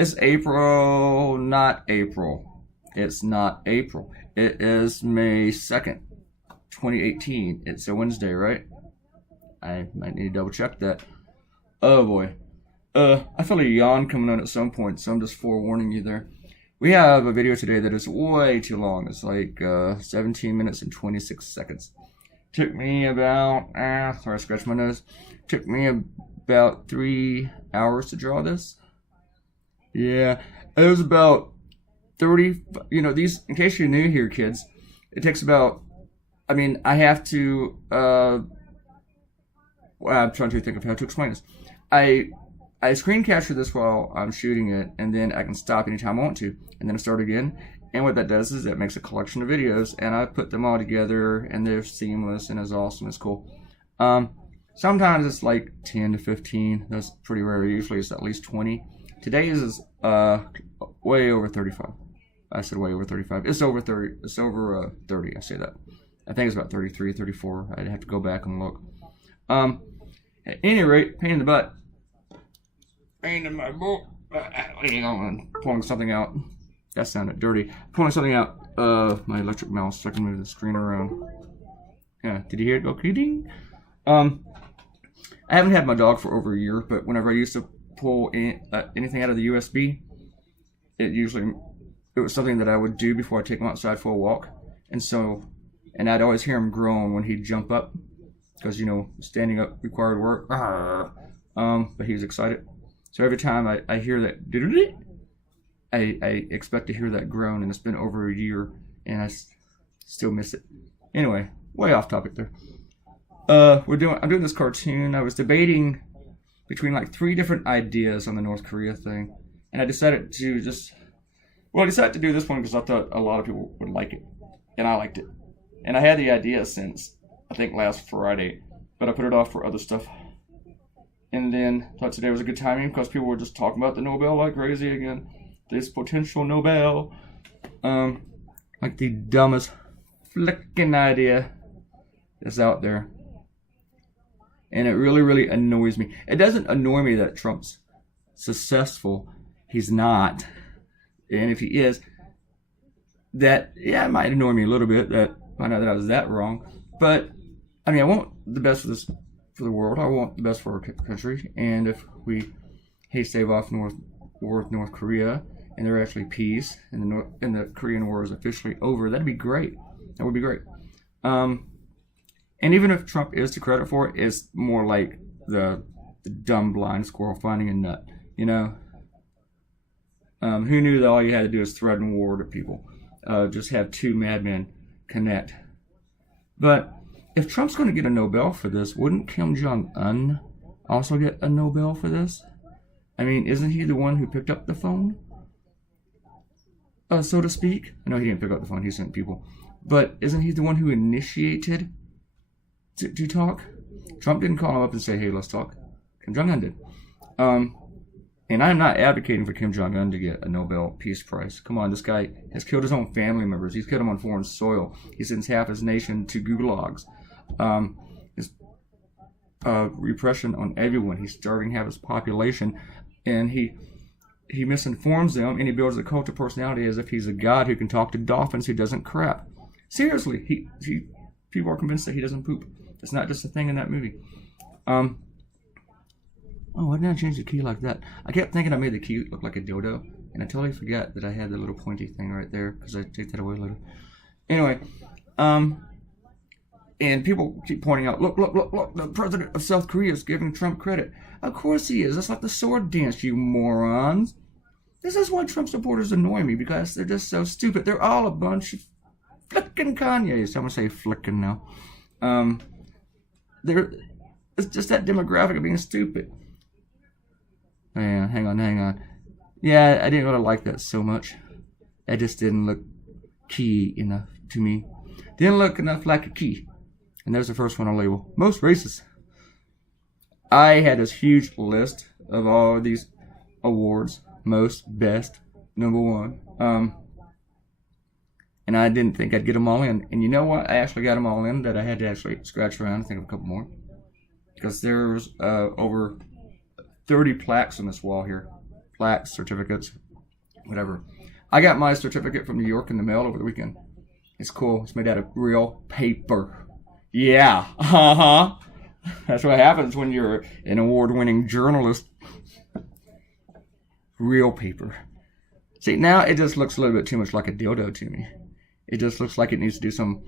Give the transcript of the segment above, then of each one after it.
It's April, not April. It's not April. It is May 2nd, 2018. It's a Wednesday, right? I might need to double check that. Oh boy. I feel a yawn coming on at some point, so I'm just forewarning you there. We have a video today that is way too long. It's like 17 minutes and 26 seconds. Took me about, sorry, I scratched my nose. Took me about 3 hours to draw this. Yeah, it was about 30, these, in case you're new here, kids, it takes about, I have to, I'm trying to think of how to explain this. I screen capture this while I'm shooting it, and then I can stop anytime I want to, and then I start again. And what that does is it makes a collection of videos, and I put them all together, and they're seamless, and it's awesome, it's cool. Sometimes it's like 10 to 15. That's pretty rare. Usually it's at least 20. Today's is way over 35. I said way over 35. It's over 30. It's over 30. I say that. I think it's about 33, 34. I'd have to go back and look. At any rate, pain in the butt. Pain in my butt. I'm pulling something out. That sounded dirty. Pulling something out of my electric mouse so I can move the screen around. Yeah, did you hear it go ding? I haven't had my dog for over a year, but whenever I used to pull anything out of the USB, it was something that I would do before I take him outside for a walk. And I'd always hear him groan when he'd jump up, because, standing up required work. But he was excited. So every time I hear that, I expect to hear that groan, and it's been over a year, and I still miss it. Anyway, way off topic there. I'm doing this cartoon. I was debating between like 3 different ideas on the North Korea thing, and I decided to do this one because I thought a lot of people would like it, and I liked it. And I had the idea since, I think, last Friday, but I put it off for other stuff. And then thought today was a good timing because people were just talking about the Nobel like crazy again. This potential Nobel. Like the dumbest flicking idea that's out there. And it really, really annoys me. It doesn't annoy me that Trump's successful. He's not. And if he is, it might annoy me a little bit that I know that I was that wrong. But, I want the best for the world. I want the best for our country. And if we stave off war with North Korea, and there actually peace, and the Korean War is officially over, that'd be great. That would be great. And even if Trump is to credit for it, it's more like the dumb blind squirrel finding a nut. Who knew that all you had to do is threaten war to people? Just have 2 madmen connect. But if Trump's going to get a Nobel for this, wouldn't Kim Jong-un also get a Nobel for this? Isn't he the one who picked up the phone? So to speak. I know he didn't pick up the phone, he sent people. But isn't he the one who initiated to talk? Trump didn't call him up and say, hey, let's talk. Kim Jong-un did. And I'm not advocating for Kim Jong-un to get a Nobel Peace Prize. Come on, this guy has killed his own family members. He's killed them on foreign soil. He sends half his nation to gulags. His repression on everyone. He's starving half his population. And he misinforms them, and he builds a cult of personality as if he's a god who can talk to dolphins who doesn't crap. Seriously, people are convinced that he doesn't poop. It's not just a thing in that movie. Why didn't I change the key like that? I kept thinking I made the key look like a dildo, and I totally forgot that I had the little pointy thing right there, because I take that away later. Anyway, and people keep pointing out, look, the president of South Korea is giving Trump credit. Of course he is. That's like the sword dance, you morons. This is why Trump supporters annoy me, because they're just so stupid. They're all a bunch of flickin' Kanye's. I'm going to say flickin' now. It's just that demographic of being stupid. Yeah, hang on. Yeah, I didn't really like that so much. That just didn't look key enough to me. Didn't look enough like a key. And there's the first one on label. Most racist. I had this huge list of all of these awards. Most, best, number 1. And I didn't think I'd get them all in. And you know what? I actually got them all in, that I had to actually scratch around and think of a couple more. Because there's over 30 plaques on this wall here. plaques, certificates, whatever. I got my certificate from New York in the mail over the weekend. It's cool. It's made out of real paper. Yeah. Uh-huh. That's what happens when you're an award-winning journalist. Real paper. See, now it just looks a little bit too much like a dildo to me. It just looks like it needs to do some...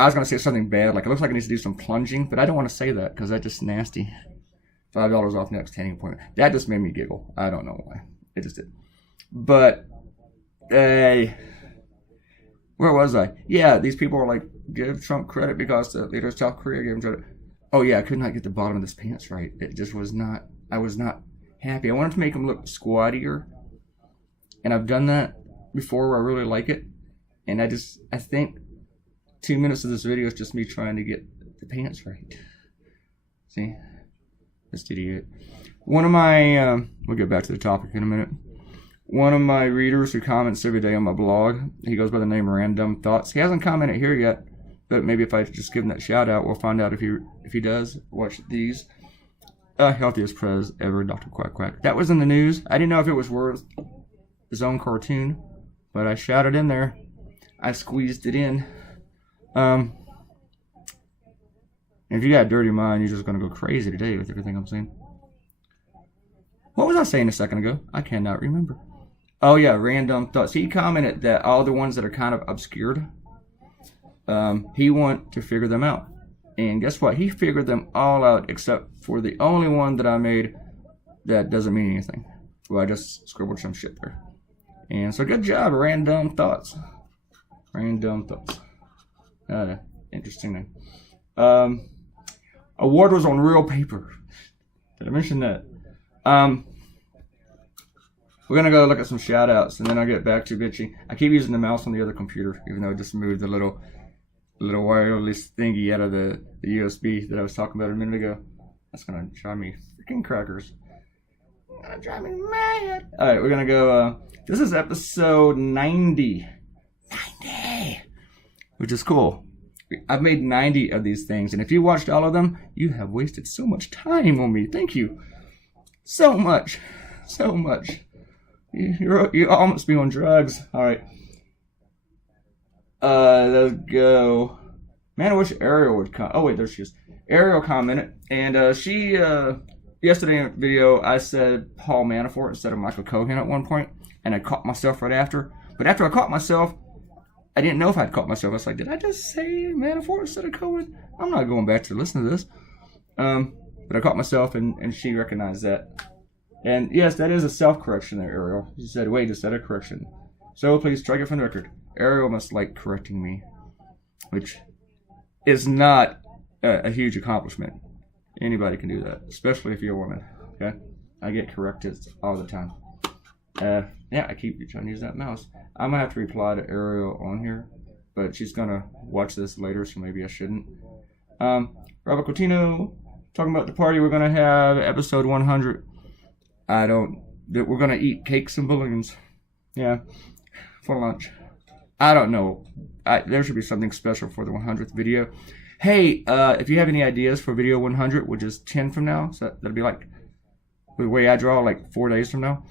I was going to say something bad, like it looks like it needs to do some plunging, but I don't want to say that because that's just nasty. $5 off next tanning appointment. That just made me giggle. I don't know why. It just did. But, where was I? Yeah, these people are like, give Trump credit because the leader of South Korea gave him credit. Oh yeah, I could not get the bottom of this pants right. It just was not, I was not happy. I wanted to make him look squattier. And I've done that before where I really like it. And I think 2 minutes of this video is just me trying to get the pants right. See? This idiot. One of my, we'll get back to the topic in a minute. One of my readers who comments every day on my blog, he goes by the name Random Thoughts. He hasn't commented here yet, but maybe if I just give him that shout out, we'll find out if he does watch these. Healthiest prez ever, Dr. Quack Quack. That was in the news. I didn't know if it was worth his own cartoon, but I shouted in there. I squeezed it in. If you got a dirty mind, you're just going to go crazy today with everything I'm saying. What was I saying a second ago? I cannot remember. Oh yeah, Random Thoughts. He commented that all the ones that are kind of obscured, he want to figure them out. And guess what? He figured them all out except for the only one that I made that doesn't mean anything. Well, I just scribbled some shit there. And so good job, Random Thoughts. Random Thoughts. Interesting name. Award was on real paper. Did I mention that? We're going to go look at some shout outs and then I'll get back to bitching. I keep using the mouse on the other computer, even though I just moved the little wireless thingy out of the USB that I was talking about a minute ago. That's going to drive me freaking crackers. It's going to drive me mad. Alright, we're going to go, this is episode 90. 90! Which is cool. I've made 90 of these things, and if you watched all of them, you have wasted so much time on me. Thank you. So much. So much. You all must be on drugs. Alright. Let's go. Man, I wish Ariel would come. Oh, wait, there she is. Ariel commented, and she, yesterday in a video, I said Paul Manafort instead of Michael Cohen at one point, and I caught myself right after. But after I caught myself, I didn't know if I'd caught myself. I was like, did I just say Manafort instead of Cohen? I'm not going back to listen to this. But I caught myself, and she recognized that. And yes, that is a self-correction there, Ariel. She said, wait, is that a correction? So please strike it from the record. Ariel must like correcting me, which is not a huge accomplishment. Anybody can do that, especially if you're a woman. Okay, I get corrected all the time. Yeah, I keep trying to use that mouse. I'm gonna have to reply to Ariel on here, but she's gonna watch this later, so maybe I shouldn't. Robert Coutinho talking about the party we're gonna have, episode 100. We're gonna eat cakes and balloons. Yeah, for lunch. I don't know. There should be something special for the 100th video. Hey, if you have any ideas for video 100, which is 10 from now, so that'll be like, the way I draw, like 4 days from now.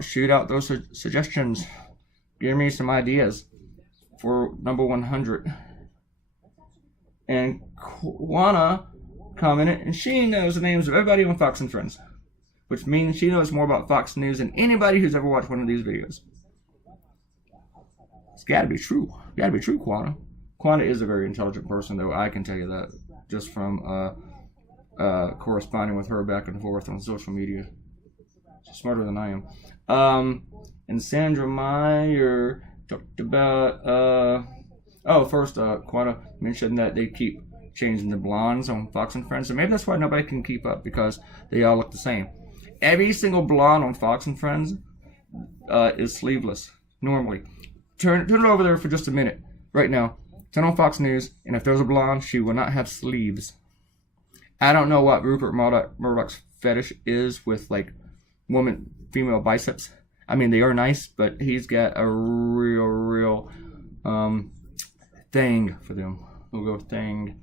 Shoot out those suggestions. Give me some ideas for number 100. And Kwana commented, and she knows the names of everybody on Fox and Friends, which means she knows more about Fox News than anybody who's ever watched one of these videos. It's gotta be true. Gotta be true, Kwana. Kwana is a very intelligent person, though, I can tell you that, just from corresponding with her back and forth on social media. She's smarter than I am. And Sandra Meyer talked about, first, Kwana mentioned that they keep changing the blondes on Fox and Friends, so maybe that's why nobody can keep up, because they all look the same. Every single blonde on Fox and Friends is sleeveless, normally. Turn it over there for just a minute, right now. Turn on Fox News, and if there's a blonde, she will not have sleeves. I don't know what Rupert Murdoch's fetish is with, like, female biceps. I mean, they are nice, but he's got a real thing for them. We'll go thing.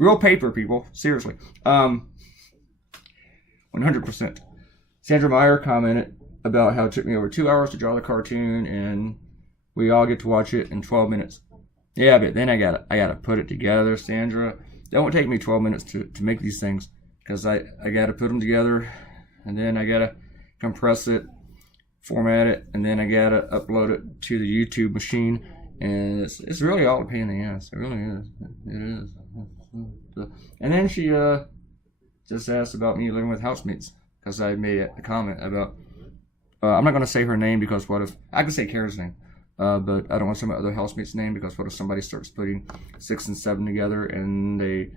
Real paper, people. Seriously. 100%. Sandra Meyer commented about how it took me over 2 hours to draw the cartoon, and we all get to watch it in 12 minutes. Yeah, but then I gotta put it together, Sandra. That won't take me 12 minutes to make these things, because I gotta put them together, and then I gotta compress it, format it, and then I gotta upload it to the YouTube machine, and it's really all a pain in the ass. It really is. It is. And then she just asked about me living with housemates, because I made a comment about, I'm not going to say her name, because what if, I can say Kara's name, but I don't want to say my other housemate's name, because what if somebody starts putting 6 and 7 together, and they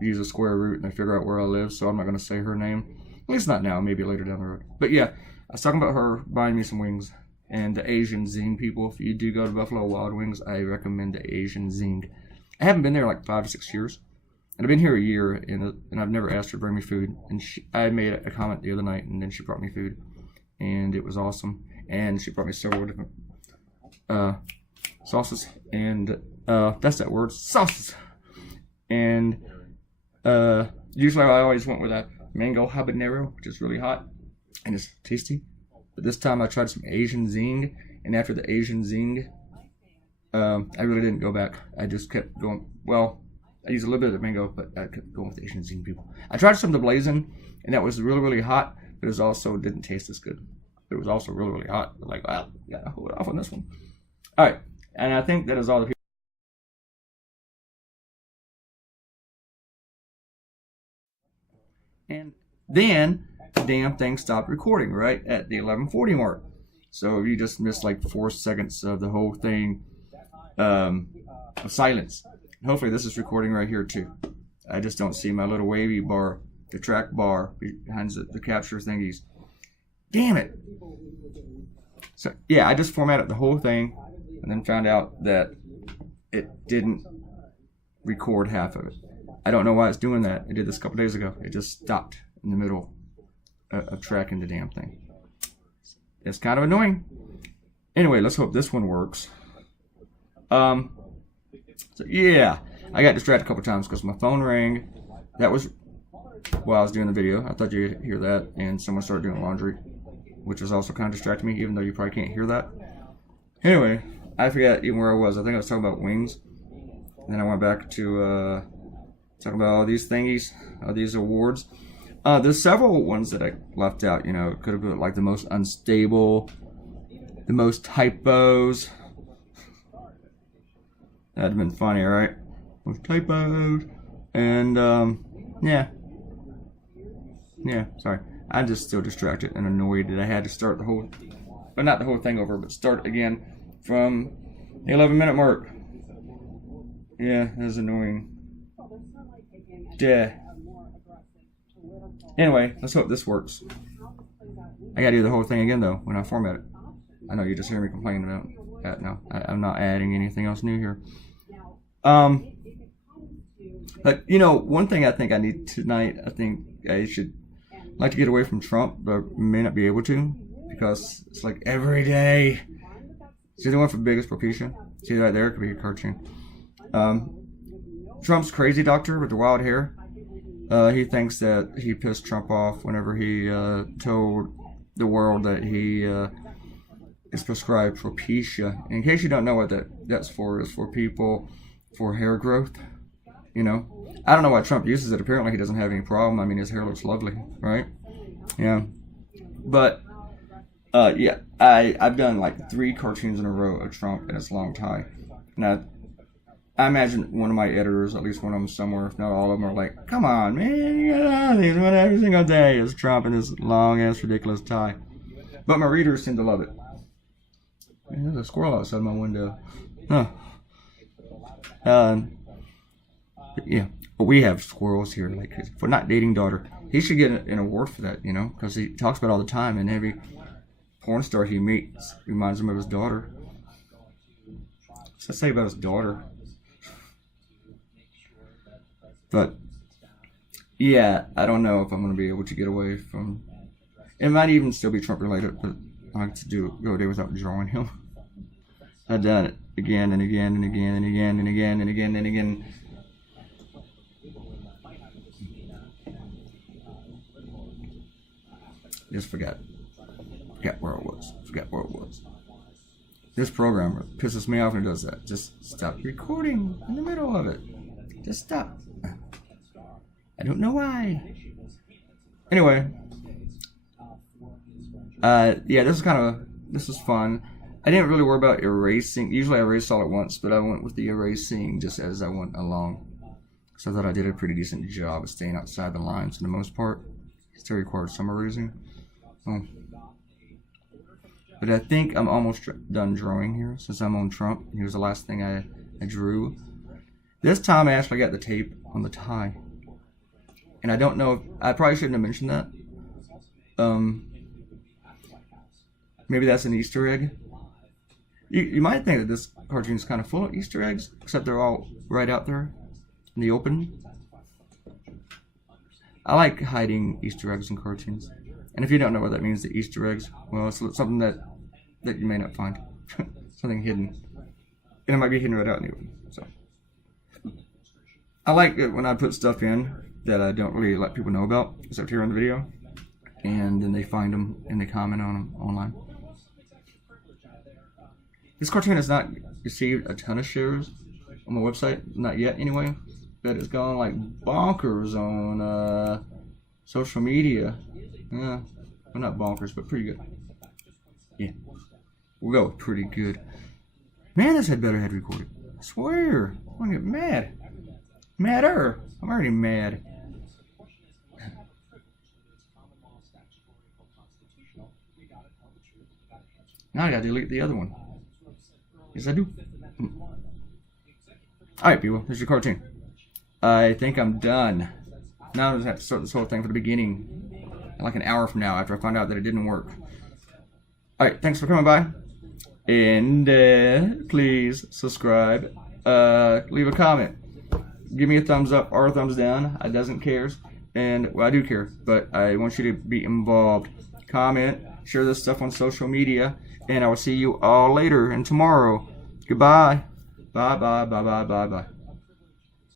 use a square root, and they figure out where I live, so I'm not going to say her name, at least not now, maybe later down the road. But yeah, I was talking about her buying me some wings, and the Asian Zing people. If you do go to Buffalo Wild Wings, I recommend the Asian Zing. I haven't been there like 5 to 6 years. And I've been here a year, and I've never asked her to bring me food. And I made a comment the other night, and then she brought me food. And it was awesome. And she brought me several different sauces. And that's that word, sauces. And usually I always went with a mango habanero, which is really hot. And it's tasty. But this time I tried some Asian Zing. And after the Asian Zing, I really didn't go back. I just kept going, well, I used a little bit of the mango, but I kept going with the Asian Zing people. I tried some of the blazing, and that was really, really hot, but it also didn't taste as good. It was also really, really hot. But like, wow, you gotta hold off on this one. All right, and I think that is all the people. And then the damn thing stopped recording right at the 11:40 mark. So you just missed like 4 seconds of the whole thing of silence. Hopefully this is recording right here too. I just don't see my little wavy bar, the track bar behind the capture thingies. Damn it. So yeah, I just formatted the whole thing and then found out that it didn't record half of it. I don't know why it's doing that. I did this a couple days ago. It just stopped in the middle of tracking the damn thing. It's kind of annoying. Anyway, let's hope this one works. So yeah, I got distracted a couple times because my phone rang. That was while I was doing the video. I thought you'd hear that, and someone started doing laundry, which was also kind of distracting me, even though you probably can't hear that. Anyway, I forgot even where I was. I think I was talking about wings. And then I went back to talking about all these thingies, all these awards. There's several ones that I left out. You know, it could have been like the most unstable, the most typos. That'd have been funny, right? Most typos. And, yeah, sorry. I'm just still distracted and annoyed that I had to start the whole, well, not the whole thing over, but start again from the 11-minute mark. Yeah, that's annoying. Yeah. Anyway, let's hope this works. I gotta do the whole thing again, though, when I format it. I know you just hear me complaining about that. No, I'm not adding anything else new here. But, you know, one thing I think I need tonight, I think I should like to get away from Trump, but may not be able to, because it's like every day. See the one for biggest propecia? See right there? It could be a cartoon. Trump's crazy doctor with the wild hair. He thinks that he pissed Trump off whenever he told the world that he is prescribed propecia. In case you don't know what that's for, it's for people for hair growth. You know, I don't know why Trump uses it. Apparently, he doesn't have any problem. I mean, his hair looks lovely, right? Yeah, but yeah, I've done like 3 cartoons in a row of Trump and his long tie. Now, I imagine one of my editors, at least one of them somewhere, if not all of them, are like, "Come on, man, you got these one every single day is Trump and his long ass ridiculous tie." But my readers seem to love it. Man, there's a squirrel outside my window. Huh. Yeah, but we have squirrels here. Like, for not dating daughter, he should get an award for that, you know, because he talks about it all the time, and every porn star he meets reminds him of his daughter. What's that say about his daughter? But yeah, I don't know if I'm going to be able to get away from. It might even still be Trump related, but I like to go a day without drawing him. I've done it again and again and again and again and again and again and again. Just forget where it was. This program pisses me off when it does that. Just stop recording in the middle of it. Just stop. I don't know why. Anyway, yeah, this was fun. I didn't really worry about erasing. Usually I erase all at once, but I went with the erasing just as I went along. So I thought I did a pretty decent job of staying outside the lines for the most part. It still required some erasing. But I think I'm almost done drawing here since I'm on Trump. He was the last thing I drew. This time I actually got the tape on the tie. And I don't know if, I probably shouldn't have mentioned that. Maybe that's an Easter egg. You might think that this cartoon is kind of full of Easter eggs, except they're all right out there in the open. I like hiding Easter eggs in cartoons. And if you don't know what that means, the Easter eggs, well, it's something that you may not find. Something hidden. And it might be hidden right out in the open. So I like it when I put stuff in that I don't really let people know about, except here on the video. And then they find them and they comment on them online. This cartoon has not received a ton of shares on my website, not yet anyway, but it's gone like bonkers on social media. Yeah, well, not bonkers, but pretty good. Yeah, we'll go pretty good. Man, this had better had recorded. I swear, I'm gonna get mad. Madder. I'm already mad. Now I gotta delete the other one. Yes, I do. Alright, people, there's your cartoon. I think I'm done. Now I just have to start this whole thing from the beginning. Like an hour from now after I find out that it didn't work. Alright, thanks for coming by. And please subscribe. Leave a comment. Give me a thumbs up or a thumbs down. I doesn't care. And, well, I do care, but I want you to be involved. Comment, share this stuff on social media. And I will see you all later and tomorrow. Goodbye. Bye, bye, bye, bye, bye, bye.